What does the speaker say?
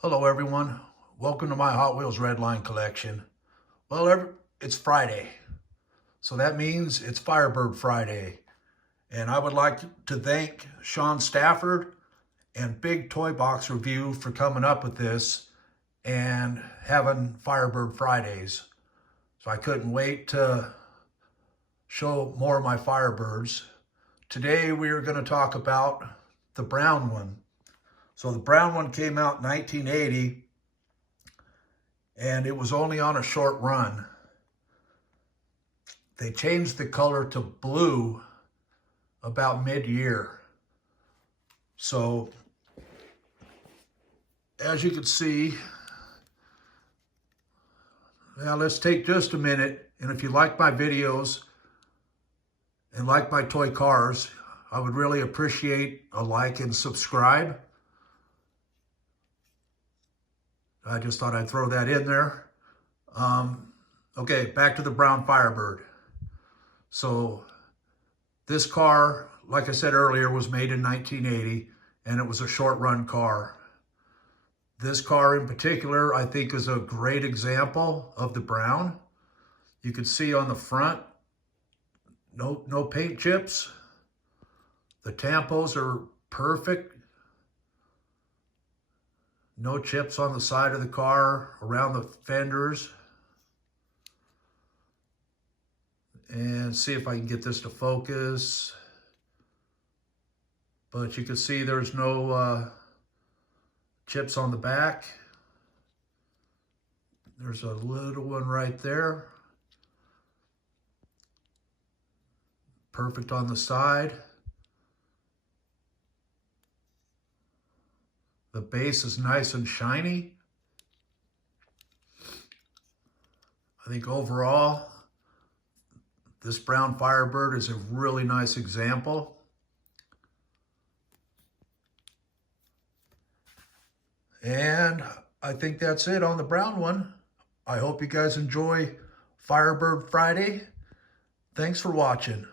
Hello everyone, welcome to my Hot Wheels Redline collection. Well, it's Friday, so that means it's Firebird Friday. And I would like to thank Sean Stafford and Big Toy Box Review for coming up with this and having Firebird Fridays. So I couldn't wait to show more of my Firebirds. Today we are going to talk about the brown one. So the brown one came out in 1980, and it was only on a short run. They changed the color to blue about mid-year. So as you can see, now let's take just a minute, and if you like my videos and like my toy cars, I would really appreciate a like and subscribe. I just thought I'd throw that in there. Okay, back to the brown Firebird. So this car, like I said earlier, was made in 1980, and it was a short run car. This car in particular, I think, is a great example of the brown. You can see on the front, no paint chips. The tampos are perfect. No chips on the side of the car, around the fenders. And see if I can get this to focus. But you can see there's no chips on the back. There's a little one right there. Perfect on the side. The base is nice and shiny. I think overall, this brown Firebird is a really nice example. And I think that's it on the brown one. I hope you guys enjoy Firebird Friday. Thanks for watching.